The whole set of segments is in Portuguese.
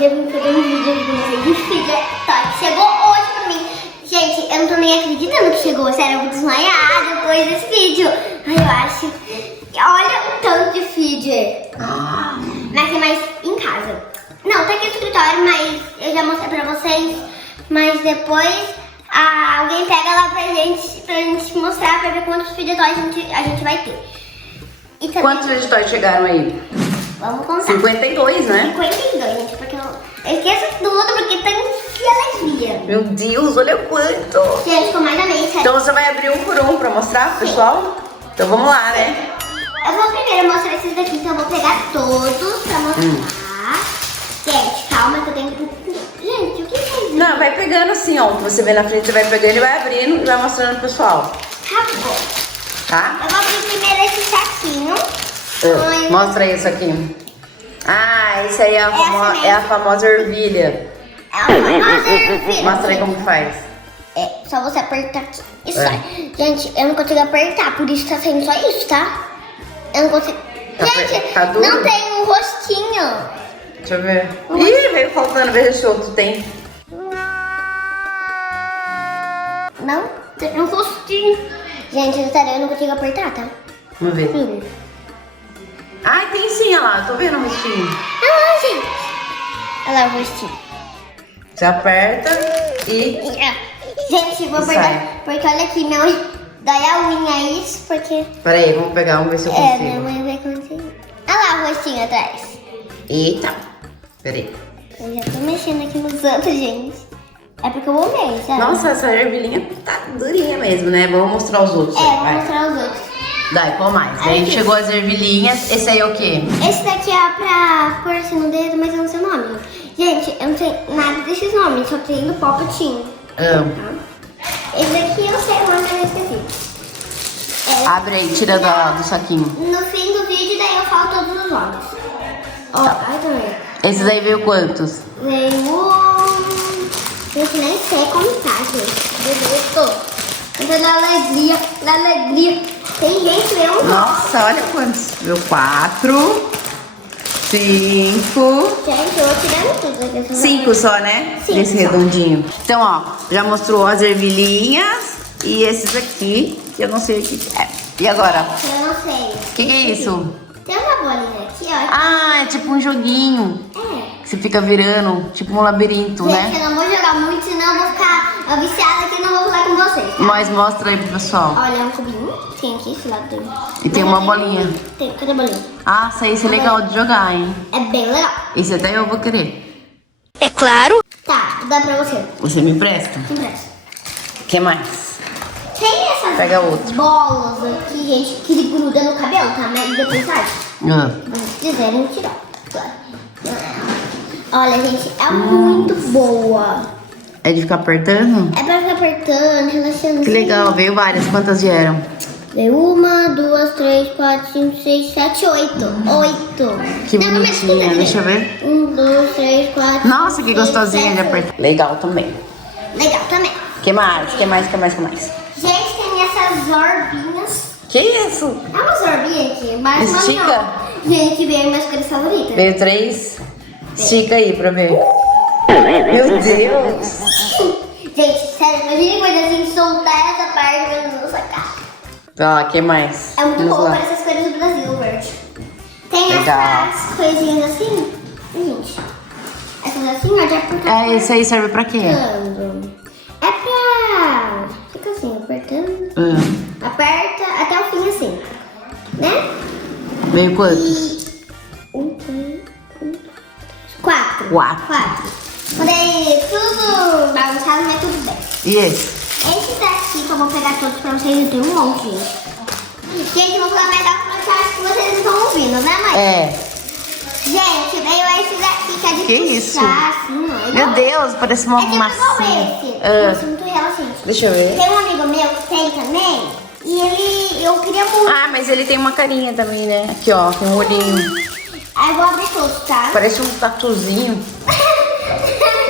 hoje eu vim fazer um vídeo aqui com vocês de feed que chegou hoje pra mim. Gente, eu não tô nem acreditando que chegou, sério, eu vou desmaiar depois desse vídeo. Ai, eu acho. Olha o tanto de feed. Mas tem mais em casa. Não, tá aqui no escritório, mas eu já mostrei pra vocês. Mas depois alguém pega lá pra gente mostrar, pra ver quantos feed a gente vai ter. E também, quantos vegetais chegaram aí? vamos contar. 52, né? 52, gente, porque eu esqueço tudo, porque tem alegria. Meu Deus, olha quanto! Gente, ficou mais da meia, sério. Então você vai abrir um por um pra mostrar pro pessoal? Então vamos lá, né? Eu vou primeiro mostrar esses daqui, então eu vou pegar todos pra mostrar. Gente, calma que eu tenho que... Gente, o que é isso? Não, vai pegando assim, ó. Que você vê na frente, você vai pegando e vai abrindo e vai mostrando pro pessoal. Acabou. Tá? Eu vou abrir primeiro esse saquinho. Ai, Mostra isso aqui. Ah, esse aí é Essa é a famosa ervilha. é uma ervilha. Mostra aí como que faz. É, só você apertar aqui e sai. Gente, eu não consigo apertar, por isso tá saindo só isso, tá? Eu não consigo... Gente, tá duro? não tem um rostinho. Deixa eu ver. Ih, veio faltando, veja se outro tem. Não tem um rostinho. Gente, sério, eu não consigo apertar, tá? Vamos ver. Juro. Ai, tem sim, olha lá. Tô vendo o rostinho. Ah, gente. Olha lá o rostinho. Você aperta e... Gente, vou Sai. apertar, porque olha aqui, minha mãe dói a unha, isso, porque... Pera aí, vamos pegar, vamos ver se eu minha consigo. mãe vai conseguir. Olha lá o rostinho atrás. Eita. Pera aí. Eu já tô mexendo aqui nos outros, gente. É porque eu amei, sabe? Nossa, essa ervilhinha tá durinha mesmo, né? Vamos mostrar os outros. É, aí, vou vai. mostrar os outros. Daí, qual mais? Ai, Aí que- chegou as ervilhinhas. Esse aí é o quê? Esse daqui é pra pôr assim no dedo, mas eu não sei o nome. Gente, eu não sei nada desses nomes, só tem do Popotinho. Esse daqui eu sei o nome, mas eu esqueci. Abre aí, tira do saquinho. No fim do vídeo, daí eu falo todos os nomes. Ó, aí também. Esses aí veio quantos? Veio... Gente, nem sei contar, gente. Deus, Entra na alegria, na alegria. Tem gente que veio um... Nossa, olha quantos. Veio 4, 5, Gente, eu vou tirando tudo aqui. 5 só, né? Sim, Desse só. redondinho. Então, ó, já mostrou as ervilhinhas e esses aqui, que eu não sei o que é. E agora? Eu não sei. O que é isso? Tem uma bolinha aqui, ó. Ah, é tipo um joguinho. É. Que você fica virando, tipo um labirinto, Gente, né? eu não vou jogar muito, senão eu vou ficar viciada aqui e não vou falar com vocês, tá? Mas mostra aí pro pessoal. Olha, é um cubinho. Tem aqui, esse lado dele. E tem uma bolinha. Tem, cadê a bolinha? Ah, isso é legal de jogar, hein? É bem legal. Esse até eu vou querer. É claro. Tá, dá pra você. Você me empresta? Empresta. O que mais? Tem essas Pega outro. bolas aqui, gente, que gruda no cabelo, tá? Mas depois sai. Ah. Mas se quiserem tirar, claro. Olha, gente, é muito boa. É de ficar apertando? É pra ficar apertando, relaxando. Que legal, veio várias. Quantas vieram? Veio 1, 2, 3, 4, 5, 6, 7, 8. 8. Que bonitinha, deixa eu ver. 1, 2, 3, 4. Nossa, que gostosinha de apertar. Legal também. Legal também. Que mais? Que mais? Que mais? Que mais? Gente, tem essas zorbinhas. Que isso? É uma zorbinha aqui, mas uma Estica? não. Gente, veio minhas cores favoritas. Veio 3. Estica aí pra ver. Meu Deus. Gente, sério, imagina coisa assim, soltar essa parte na nossa cara. Ó, que mais? É muito Vamos bom, lá. parece as cores do Brasil, verde. Tem Legal. essas coisinhas assim, gente. Essas assim, ó, de apertar. Esse aí serve pra quê? Apertando. É pra... Fica assim, apertando. Aperta até o fim assim, né? Veio quantos? 4. 4. 4. Mandei tudo bagunçado, mas tudo bem. E esse? Esse daqui que eu vou pegar todos pra vocês, eu tenho um monte, gente. Gente, eu vou falar mais alto porque eu acho que vocês não estão ouvindo, né, mãe? É. Gente, veio esse daqui que é de Que puxar, isso? assim, ó. Meu igual- Deus, parece uma É tipo igual massinha. esse. Nossa, muito real, gente. Deixa eu ver. Tem um amigo meu que tem também, e eu queria muito. Ah, mas ele tem uma carinha também, né? Aqui, ó, tem um olhinho. Aí eu vou abrir todos, tá? Parece um tatuzinho,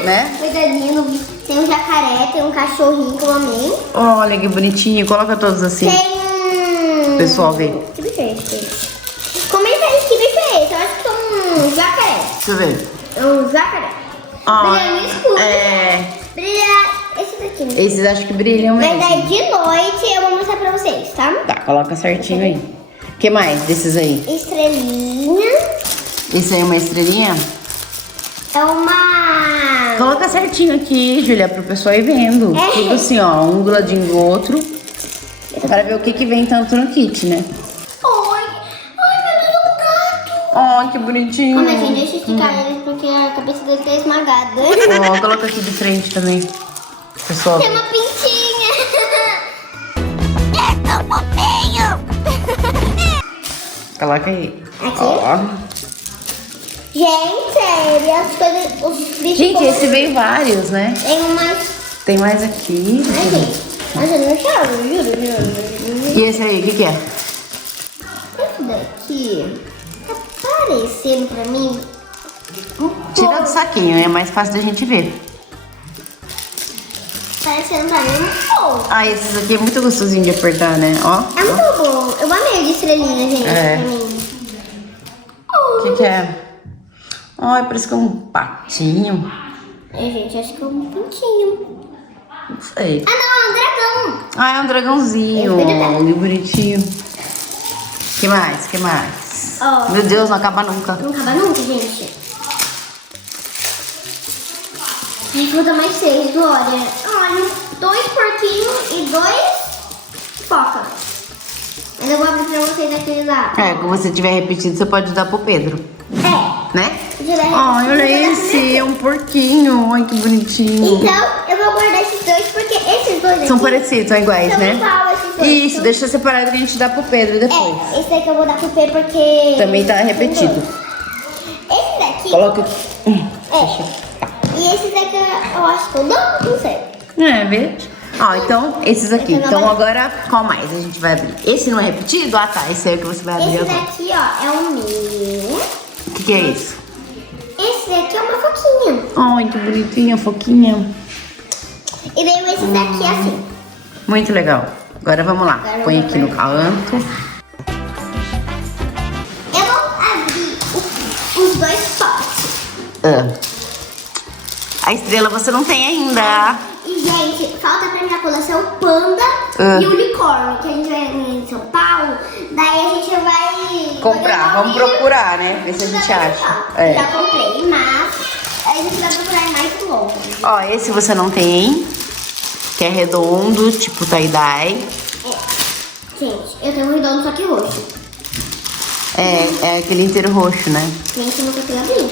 né? Coitadinho, não vi. Tem um jacaré, tem um cachorrinho que eu amei. Olha que bonitinho. Coloca todos assim. Tem um... Pessoal, vê. Que bicho é esse, gente? Comenta aí que bicho é esse. Eu acho que é um jacaré. Deixa eu ver. É um jacaré. Ó, Brilha no escuro. é. Brilha esse daqui. Né? Esses acho que brilham Mas mesmo. daí de noite eu vou mostrar pra vocês, tá? Tá, coloca certinho aí. O que mais desses aí? Estrelinha. Esse aí é uma estrelinha? É uma... Coloca certinho aqui, Júlia, pro pessoal ir vendo. É. Tudo assim, ó, um do ladinho do outro. Para ver o que vem tanto no kit, né? Oi. Ai, meu Deus, é um gato. Ó, que bonitinho. Ô, mas gente, deixa eu esticar eles porque a cabeça dele tá esmagada. Ó, coloca aqui de frente também. Pessoal. Tem uma pintinha. É tão fofinho. Coloca aí. Aqui? Ó. Gente, sério, as coisas, os bichos... Gente, esse veio vários, né? Tem umas... Tem mais aqui. Ai, gente, mas eu não quero, juro. E esse aí, o que é? Esse daqui tá parecendo pra mim um Tira pouco... do saquinho, é mais fácil da gente ver. Parecendo pra mim um pouco. Ah, esses aqui é muito gostosinho de apertar, né? Ó. É muito bom. Eu amei de estrelinha, gente, É. pra mim. O que é? Ai, parece que é um patinho. Gente, acho que é um pintinho. Não sei. Ah, não, é um dragão. Ah, é um dragãozinho. Esse foi de dragão. Que bonitinho. Que mais? Que mais? Ó. Meu Deus, não acaba nunca. Não acaba nunca, gente. Ai, vou dar mais 6, Glória. Olha, 2 porquinhos e 2 foca. Mas eu vou abrir pra vocês aquele lá. É, quando você tiver repetido, você pode dar pro Pedro. É. Né? Ai, Ai, olha esse, é um porquinho. Ai, que bonitinho. Então, eu vou guardar esses dois, porque esses dois São aqui parecidos, são iguais, são né? igual esses dois. Isso, Então, deixa separado que a gente dá pro Pedro depois. É, esse daqui eu vou dar pro P porque... Também tá repetido. Esse daqui... Coloca. É. E esse daqui eu acho que eu não sei. É, vê? Ó, então, esses aqui. Esse não Então vai- agora, qual mais a gente vai abrir? Esse não é repetido? Ah, tá. Esse aí é o que você vai abrir Esse agora. daqui, ó, é o meu. O que é isso? Esse daqui é uma foquinha. Ai, que bonitinho, foquinha. E daí esse daqui é assim. Muito legal. Agora vamos lá. Agora Põe eu vou aqui no pegar. canto. Eu vou abrir os dois potes. Ah. A estrela você não tem ainda. E, gente, falta pra minha coleção Panda e Unicórnio, que a gente vai em São Paulo. Daí a gente vai... Comprar, vamos procurar, né? Ver se a gente acha. É. Já comprei, mas a gente vai procurar mais longe. Ó, esse você não tem. Que é redondo, tipo tie-dye. Gente, eu tenho um redondo só que roxo. É aquele inteiro roxo, né? Gente, eu não consigo abrir.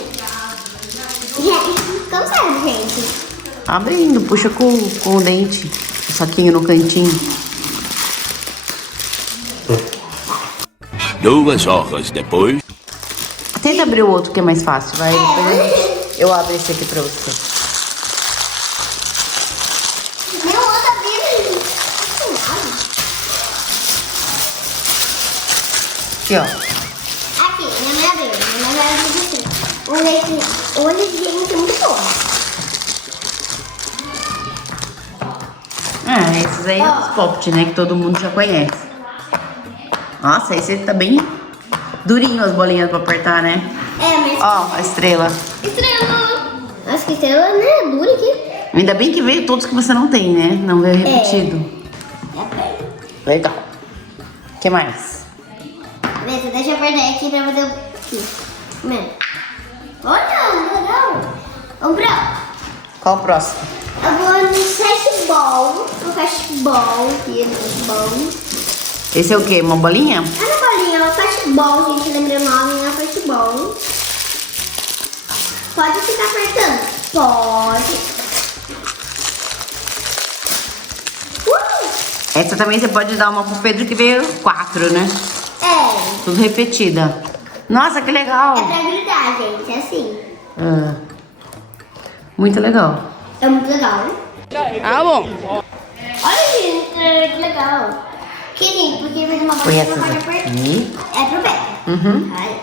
Gente, cansado, gente. Abrindo, puxa com o dente. O saquinho no cantinho. 2 horas depois. Tenta abrir o outro que é mais fácil, vai. Eu abro esse aqui pra você. Meu outro abrir. Aqui, ó. Aqui, minha mãe abriu. Minha mãe abriu assim. O olho de gente é muito bom. Esses aí são os Poppet, né? Que todo mundo já conhece. Nossa, esse tá bem durinho as bolinhas pra apertar, né? É, mas... Ó, a estrela. Estrela! Acho que estrela, né? Dura aqui. Ainda bem que veio todos que você não tem, né? Não veio repetido. Legal. O que mais? Beleza, deixa eu perder aqui pra fazer o... Aqui. Mano. Olha, legal. Vamos pra... Qual o próximo? Eu vou no fastball. No fastball. Aqui no fastball. Esse é o quê? Uma bolinha? Ah, na bolinha, é o fastball, gente. Lembra o nome, é o fastball. Pode ficar apertando? Pode. Essa também você pode dar uma pro Pedro que veio 4, né? É. Tudo repetida. Nossa, que legal. É pra grudar, gente. É assim. Ah, muito legal. É muito legal, né? Ah, bom. Olha, gente, que legal. Que lindo, porque fez uma Põe bolinha essas que pode apertar. aqui. É pro pé. Uhum. Ai.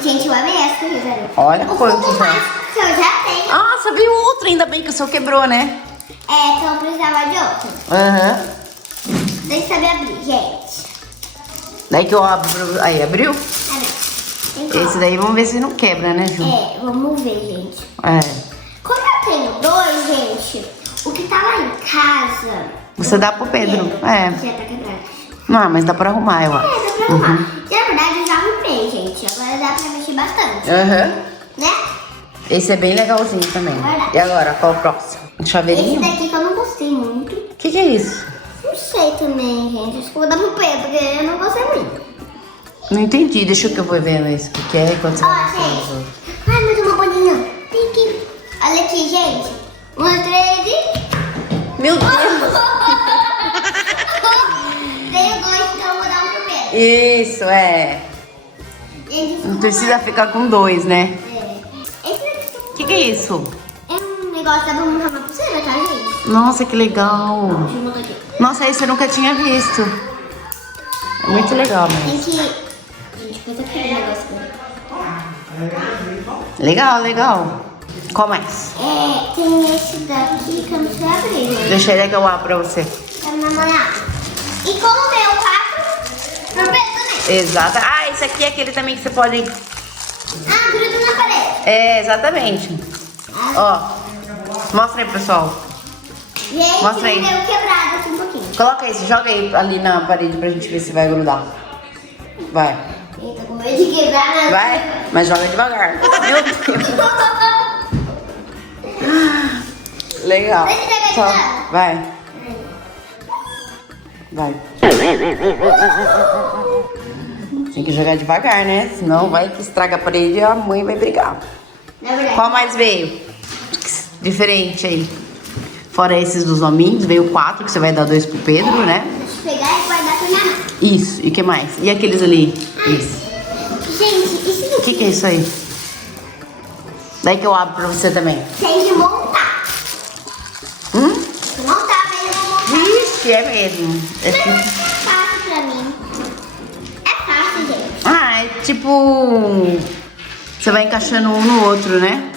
Gente, eu amei essa aqui, velho. Olha o quantos cubo já. mágico que eu já tenho. Nossa, veio outro. Ainda bem que o seu quebrou, né? É, então eu precisava de outro. Aham. Tem que saber abrir, gente. Daí que eu abro. Aí, abriu? Ah, não. Tem como. Esse daí vamos ver se não quebra, né, Ju? É, vamos ver, gente. É. Como gente, o que tá lá em casa... Você dá pro Pedro. É. Já tá quebrado. Não, mas dá pra arrumar, eu acho. É, dá pra arrumar. E, na verdade, eu já arrumei, gente. Agora dá pra mexer bastante, Aham. né? Esse é bem legalzinho também. Verdade. E agora, qual o próximo? Um Esse chaveirinho? daqui que eu não gostei muito. O que é isso? Não sei também, gente. Acho que eu vou dar pro Pedro, porque eu não gostei muito. Não entendi. Deixa eu que eu vou vendo isso. O que é quando você Ó, vai mostrar os gente. outros. Ai, mais uma bolinha. Tem aqui. Olha aqui, gente. 1, 2, 3 e... Meu Deus! Tenho 2, então eu vou dar um pro Pedro. Isso, é. Gente, Não precisa ficar com 2, né? Esse daqui O que é isso? é um negócio da montar uma pulseira, tá, gente? Nossa, que legal. Deixa eu botar aqui. Nossa, esse eu nunca tinha visto. É muito legal Tem mesmo. que... Gente, coisa aquele negócio. Legal, legal. Qual mais? É, tem esse daqui que eu não sei abrir, gente. Deixa ele que eu abro pra você. Pra minha namorada. E como tem o 4, pro Pedro também. Exato. Ah, esse aqui é aquele também que você pode... Ah, gruda na parede. É, exatamente. Ó, mostra aí, pessoal. Gente, Mostra aí. deu quebrado aqui um pouquinho. Coloca esse, joga aí ali na parede pra gente ver se vai grudar. Vai. Eita, com medo de quebrar, né? Vai, mas joga devagar. Meu Deus. Legal. Deixa eu jogar Só, devagar. vai. Vai. Tem que jogar devagar, né? Senão vai que estraga a parede e a mãe vai brigar. Na verdade. Qual mais veio? Diferente aí. Fora esses dos hominhos, veio 4, que você vai dar 2 pro Pedro, né? Deixa eu pegar e guardar pra minha mãe. Isso. E o que mais? E aqueles ali? Isso. Gente, isso O que é isso aí? Daí que eu abro pra você também. tem que montar. Hum? Tem que montar, mas eu vou montar. Ixi, é mesmo. É Mas tipo... é fácil pra mim. É fácil, gente. Ah, é tipo... Você vai encaixando um no outro, né?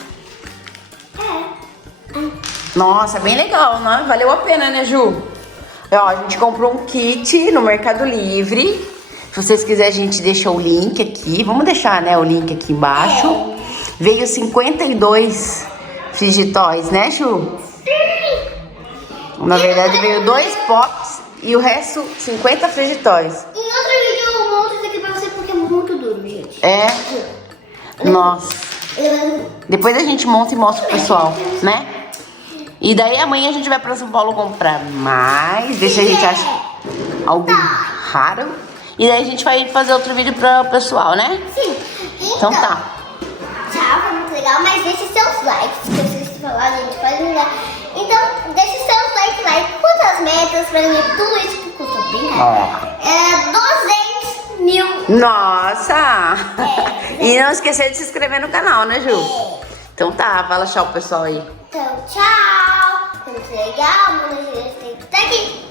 É. Ai. Nossa, bem legal, né? Valeu a pena, né, Ju? Ó, a gente comprou um kit no Mercado Livre. Se vocês quiserem, a gente deixa o link aqui. Vamos deixar, né, o link aqui embaixo. Veio 52 Frigitóis, né, Ju? Sim. Na verdade, veio 2 potes e o resto 50 Frigitóis. Em outro vídeo eu monto isso aqui pra você porque é muito duro, gente. É? Nossa. Eu... Depois a gente monta e mostra pro pessoal, né? E daí amanhã a gente vai pra São Paulo comprar mais. Ver se a gente acha algo raro. E daí a gente vai fazer outro vídeo pro pessoal, né? Sim. Então tá. Tchau, foi muito legal, mas deixe seus likes. Se vocês falar, gente, pode me dar. Então, deixe seus likes lá. E quantas metas pra mim? Tudo isso que custa bem caro. É 200 mil. Nossa! E não esquecer de se inscrever no canal, né, Ju? Então tá, fala tchau pro pessoal aí. Então, tchau. Foi muito legal. Muito legal. Tá aqui.